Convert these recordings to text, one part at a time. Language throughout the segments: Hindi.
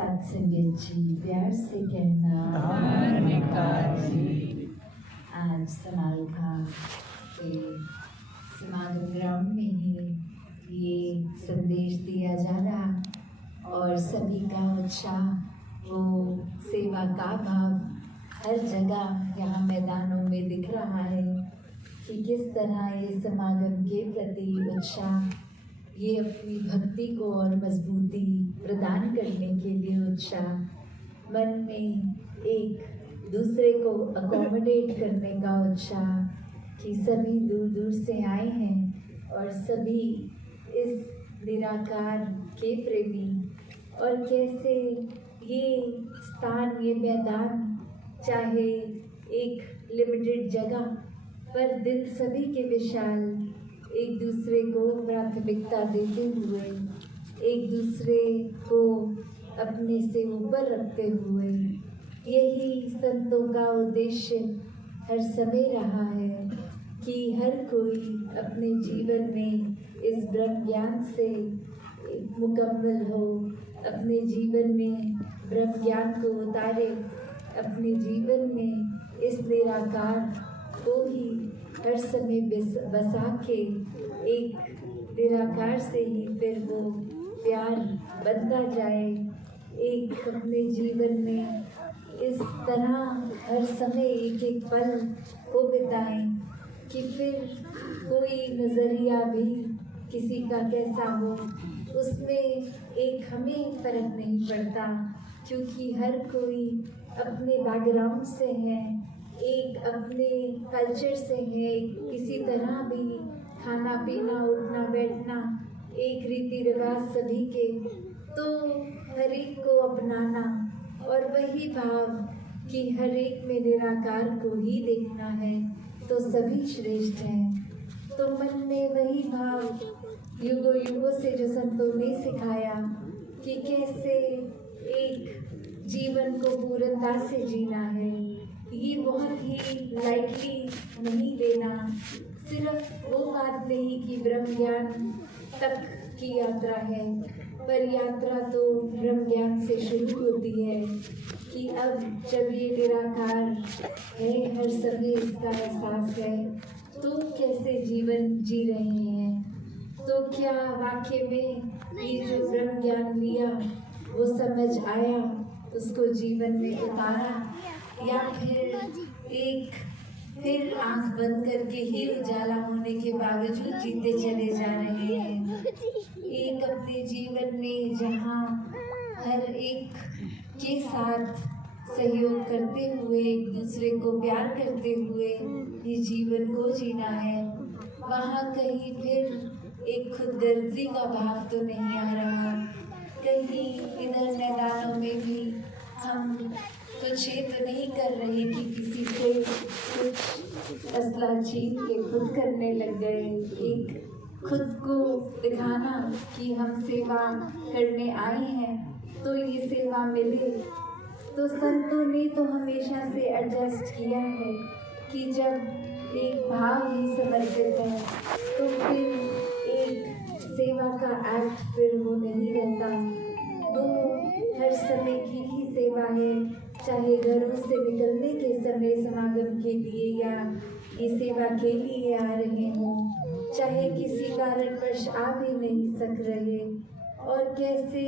सत्संगत जी, प्यार से कहना आज समारोह के समागम ग्राउंड में ही ये संदेश दिया जा रहा और सभी का उत्साह, वो सेवा का भाव हर जगह यहाँ मैदानों में दिख रहा है कि किस तरह ये समागम के प्रति उत्साह, ये अपनी भक्ति को और मजबूती प्रदान करने के लिए उत्साह, मन में एक दूसरे को अकोमोडेट करने का उत्साह कि सभी दूर दूर से आए हैं और सभी इस निराकार के प्रेमी, और कैसे ये स्थान, ये मैदान, चाहे एक लिमिटेड जगह पर दिल सभी के विशाल, एक दूसरे को प्राथमिकता देते हुए, एक दूसरे को अपने से ऊपर रखते हुए, यही संतों का उद्देश्य हर समय रहा है कि हर कोई अपने जीवन में इस ब्रह्म ज्ञान से मुकम्मल हो, अपने जीवन में ब्रह्म ज्ञान को उतारे, अपने जीवन में इस निराकार को ही हर समय बसा के एक निराकार से ही फिर वो प्यार बनता जाए, एक अपने जीवन में इस तरह हर समय एक एक पल को बिताएं कि फिर कोई नज़रिया भी किसी का कैसा हो, उसमें एक हमें फर्क नहीं पड़ता, क्योंकि हर कोई अपने बैकग्राउंड से है, एक अपने कल्चर से है, किसी तरह भी खाना पीना उठना बैठना एक रीति रिवाज सभी के, तो हर एक को अपनाना और वही भाव कि हर एक में निराकार को ही देखना है, तो सभी श्रेष्ठ हैं। तो मन में वही भाव युगों युगों से जो संतों ने सिखाया कि कैसे एक जीवन को पूर्णता से जीना है, ये बहुत ही लाइटली नहीं लेना। सिर्फ वो बात नहीं कि ब्रह्म ज्ञान तक की यात्रा है, पर यात्रा तो ब्रह्म ज्ञान से शुरू होती है कि अब जब ये निराकार है, हर समय इसका एहसास है, तो कैसे जीवन जी रहे हैं, तो क्या वाकई में ये जो ब्रह्म ज्ञान लिया वो समझ आया, उसको जीवन में उतारा, या फिर आंख बंद करके ही उजाला होने के बावजूद जीते चले जा रहे हैं। एक अपने जीवन में जहाँ हर एक के साथ सहयोग करते हुए, एक दूसरे को प्यार करते हुए ये जीवन को जीना है, वहाँ कहीं फिर एक खुदगर्जी का भाव तो नहीं आ रहा। कहीं इधर मैदानों में भी हम कुछ ये तो नहीं कर रहे कि किसी से कुछ असला छीन के खुद करने लग गए, एक खुद को दिखाना कि हम सेवा करने आए हैं तो ये सेवा मिले। तो संतों ने तो हमेशा से एडजस्ट किया है कि जब एक भाव ही समर्पित है तो फिर एक सेवा का एक्ट फिर वो नहीं रहता, वो हर समय की ही सेवा है, चाहे घरों से निकलने के समय समागम के लिए या ये सेवा के लिए आ रहे हों, चाहे किसी कारणवश आ भी नहीं सक रहे, और कैसे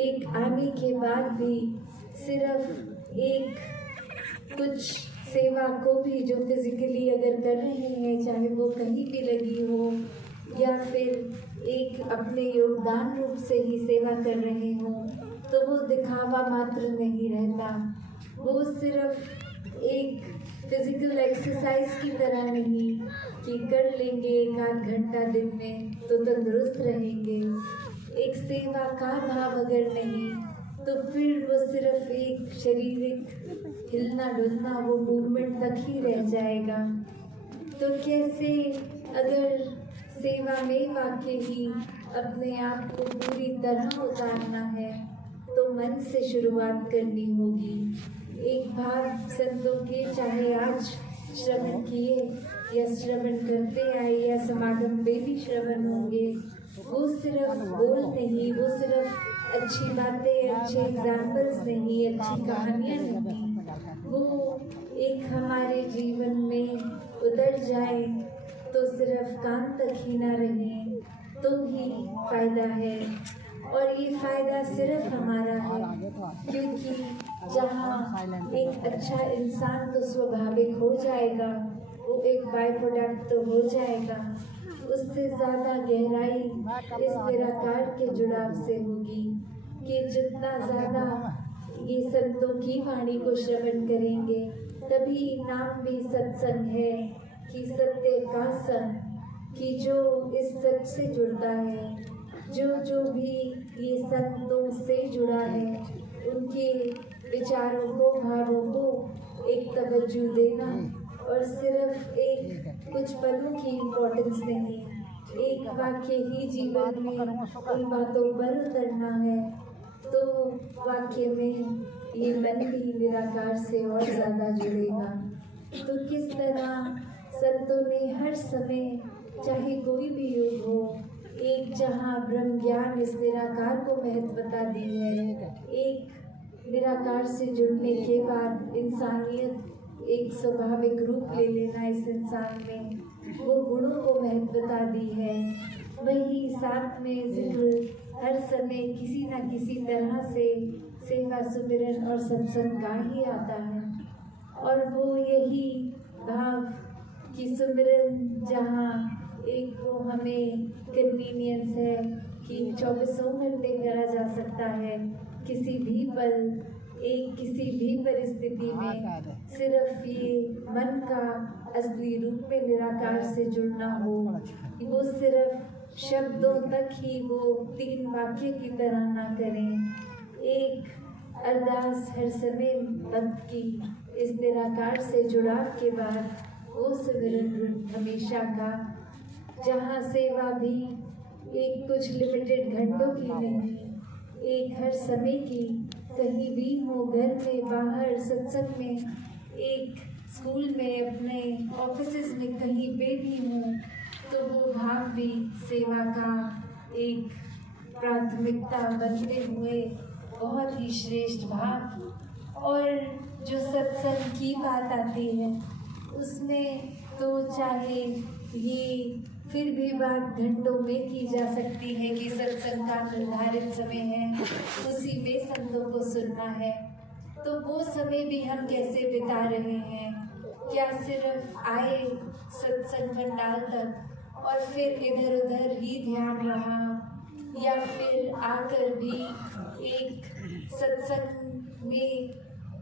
एक आने के बाद भी सिर्फ एक कुछ सेवा को भी जो फिजिकली अगर कर रहे हैं, चाहे वो कहीं भी लगी हो या फिर एक अपने योगदान रूप से ही सेवा कर रहे हों, तो वो दिखावा मात्र नहीं रहता, वो सिर्फ एक फिजिकल एक्सरसाइज की तरह नहीं कि कर लेंगे एक आध घंटा दिन में तो तंदुरुस्त रहेंगे। एक सेवा का भाव अगर नहीं तो फिर वो सिर्फ एक शारीरिक हिलना डुलना, वो मूवमेंट तक ही रह जाएगा। तो कैसे अगर सेवा में वाकई ही अपने आप को पूरी तरह उतारना है तो मन से शुरुआत करनी होगी। एक भाव संतों के, चाहे आज श्रवण किए या श्रवण करते आए या समागम में भी श्रवण होंगे, वो सिर्फ बोल नहीं, वो सिर्फ अच्छी बातें, अच्छे एग्जाम्पल्स नहीं, अच्छी कहानियाँ नहीं, वो एक हमारे जीवन में उतर जाए तो सिर्फ कान तक ही ना रहे तो ही फायदा है। और ये फायदा सिर्फ हमारा है, क्योंकि जहाँ एक अच्छा इंसान तो स्वाभाविक हो जाएगा, वो एक बाय प्रोडक्ट तो हो जाएगा, उससे ज़्यादा गहराई इस निराकार के जुड़ाव से होगी कि जितना ज़्यादा ये संतों की वाणी को श्रवण करेंगे, तभी नाम भी सत्संग है कि सत्य का संग, कि जो इस सच से जुड़ता है, जो भी ये संतों से जुड़ा है, उनके विचारों को, भावों को एक तवज्जो देना और सिर्फ एक कुछ पलों की इम्पोर्टेंस नहीं, एक वाक्य ही जीवन में उन बातों पर उतरना है, तो वाक्य में ये मन भी निराकार से और ज़्यादा जुड़ेगा। तो किस तरह संतों ने हर समय, चाहे कोई भी युग हो, एक जहाँ ब्रह्म ज्ञान इस निराकार को महत्वता दी है, एक निराकार से जुड़ने के बाद इंसानियत एक स्वाभाविक रूप ले लेना इस इंसान में, वो गुणों को महत्वता दी है, वही साथ में जिक्र हर समय किसी न किसी तरह से सेवा सुमिरन और सत्संग का ही आता है। और वो यही भाव कि सुमिरन जहाँ एक वो हमें कन्वीनियंस है कि 24 घंटे करा जा सकता है, किसी भी पल, एक किसी भी परिस्थिति में, सिर्फ ये मन का असली रूप में निराकार से जुड़ना हो, वो सिर्फ शब्दों तक ही वो 3 वाक्य की तरह ना करें, एक अरदास हर समय भक्त की इस निराकार से जुड़ाव के बाद वो सिमरन रूप हमेशा का, जहाँ सेवा भी एक कुछ लिमिटेड घंटों की नहीं, एक हर समय की, कहीं भी हो, घर में, बाहर, सत्संग में, एक स्कूल में, अपने ऑफिसेस में, कहीं पे भी हो, तो वो भाव भी सेवा का एक प्राथमिकता बनते हुए बहुत ही श्रेष्ठ भाव। और जो सत्संग की बात आती है उसमें तो चाहे ये फिर भी बात घंटों में की जा सकती है कि सत्संग का निर्धारित समय है, उसी में संतों को सुनना है, तो वो समय भी हम कैसे बिता रहे हैं? क्या सिर्फ आए सत्संग पंडाल तक और फिर इधर उधर ही ध्यान रहा, या फिर आकर भी एक सत्संग में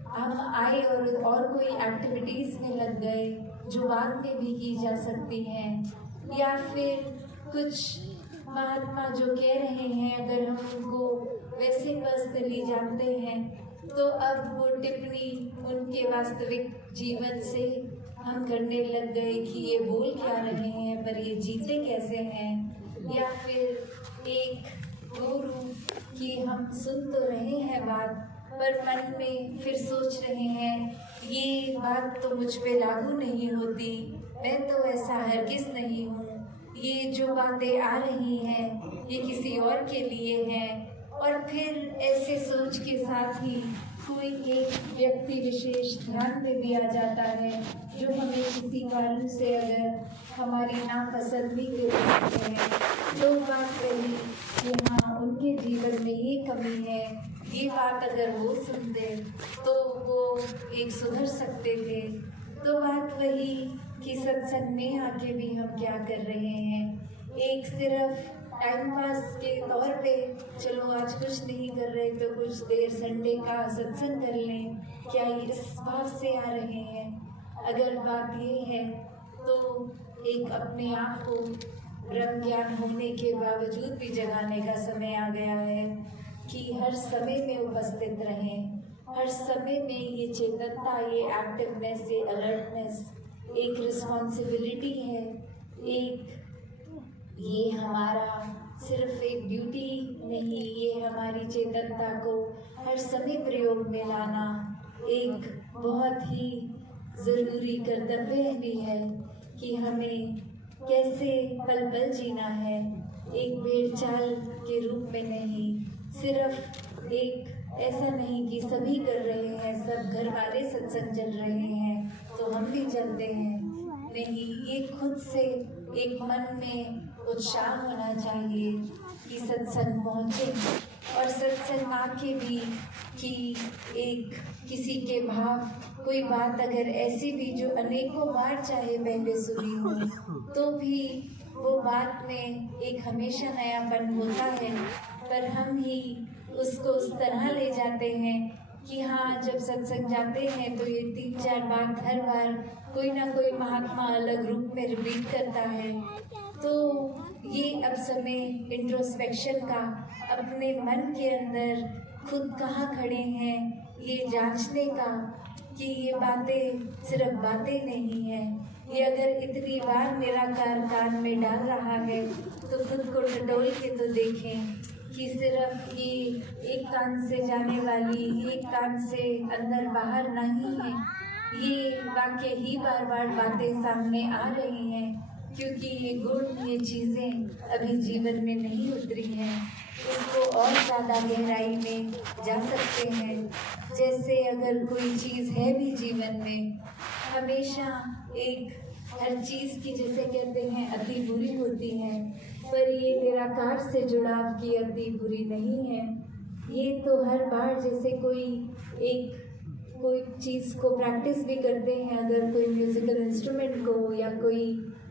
हम आए और कोई एक्टिविटीज़ में लग गए जो बाद में भी की जा सकती हैं, या फिर कुछ महात्मा जो कह रहे हैं अगर हम उनको वैसे पर्सनली जानते हैं तो अब वो टिप्पणी उनके वास्तविक जीवन से हम करने लग गए कि ये बोल क्या रहे हैं पर ये जीते कैसे हैं, या फिर एक गुरु कि हम सुन तो रहे हैं बात पर मन में फिर सोच रहे हैं ये बात तो मुझ पे लागू नहीं होती, मैं तो ऐसा हरगिज़ नहीं हूँ, ये जो बातें आ रही हैं ये किसी और के लिए हैं। और फिर ऐसे सोच के साथ ही कोई एक व्यक्ति विशेष ध्यान में भी आ जाता है जो हमें किसी कारण से अगर हमारी नापसंद भी कर सकते हैं, तो बात रही कि हाँ उनके जीवन में ये कमी है, ये बात अगर वो सुनते तो वो एक सुधर सकते थे। तो बात वही कि सत्संग में आके भी हम क्या कर रहे हैं, एक सिर्फ टाइम पास के तौर पे चलो आज कुछ नहीं कर रहे तो कुछ देर संडे का सत्संग कर लें, क्या ये इस भाव से आ रहे हैं? अगर बात ये है तो एक अपने आप को ब्रह्म ज्ञान होने के बावजूद भी जगाने का समय आ गया है कि हर समय में उपस्थित रहें, हर समय में ये चेतनता, ये एक्टिवनेस, ये अलर्टनेस एक रिस्पॉन्सिबिलिटी है, एक ये हमारा सिर्फ एक ड्यूटी नहीं, ये हमारी चेतनता को हर समय प्रयोग में लाना एक बहुत ही ज़रूरी कर्तव्य भी है कि हमें कैसे पल पल जीना है, एक भेड़ चाल के रूप में नहीं, सिर्फ एक ऐसा नहीं कि सभी कर रहे हैं, सब घर वाले सत्संग चल रहे हैं तो हम भी चलते हैं। नहीं, ये खुद से एक मन में उत्साह होना चाहिए कि सत्संग पहुँचे, और सत्संग आके भी कि एक किसी के भाव, कोई बात अगर ऐसी भी जो अनेकों बार चाहे पहले सुनी हो, तो भी वो बात में एक हमेशा नयापन होता है। पर हम ही उसको उस तरह ले जाते हैं कि हाँ, जब सत्संग जाते हैं तो ये 3-4 बात हर बार कोई ना कोई महात्मा अलग रूप में रिपीट करता है। तो ये अब समय इंट्रोस्पेक्शन का, अपने मन के अंदर खुद कहाँ खड़े हैं ये जांचने का, कि ये बातें सिर्फ बातें नहीं हैं। ये अगर इतनी बार निराकार कान में डाल रहा है तो खुद को टटोल के तो देखें कि सिर्फ ये एक कान से जाने वाली, एक कान से अंदर बाहर नहीं है। ये वाक्य ही बार बार बातें सामने आ रही हैं, क्योंकि ये गुण, ये चीज़ें अभी जीवन में नहीं उतरी हैं। इसको और ज़्यादा गहराई में जा सकते हैं। जैसे अगर कोई चीज़ है भी जीवन में, हमेशा एक हर चीज़ की, जैसे कहते हैं, अति बुरी होती है, पर ये निराकार से जुड़ाव की अति बुरी नहीं है। ये तो हर बार जैसे कोई चीज़ को प्रैक्टिस भी करते हैं, अगर कोई म्यूज़िकल इंस्ट्रूमेंट को या कोई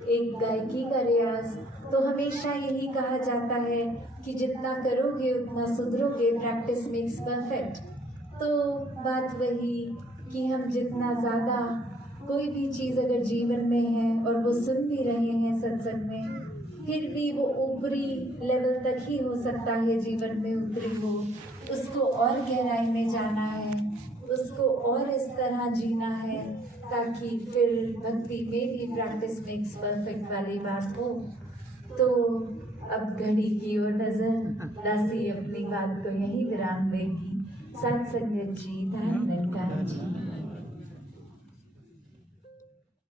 एक गायकी का रियाज, तो हमेशा यही कहा जाता है कि जितना करोगे उतना सुधरोगे, प्रैक्टिस मेक्स परफेक्ट। तो बात वही कि हम जितना ज़्यादा कोई भी चीज़ अगर जीवन में है और वो सुन भी रहे हैं सत्संग में, फिर भी वो ऊपरी लेवल तक ही हो सकता है जीवन में उतरी हो। उसको और गहराई में जाना है, उसको और इस तरह जीना है, ताकि फिर भक्ति में भी प्रैक्टिस मेक्स परफेक्ट वाली बात हो। तो अब घड़ी की ओर नजर, दासी अपनी बात को यही विराम देगी। साथ संगत जी, धन निरंकार जी।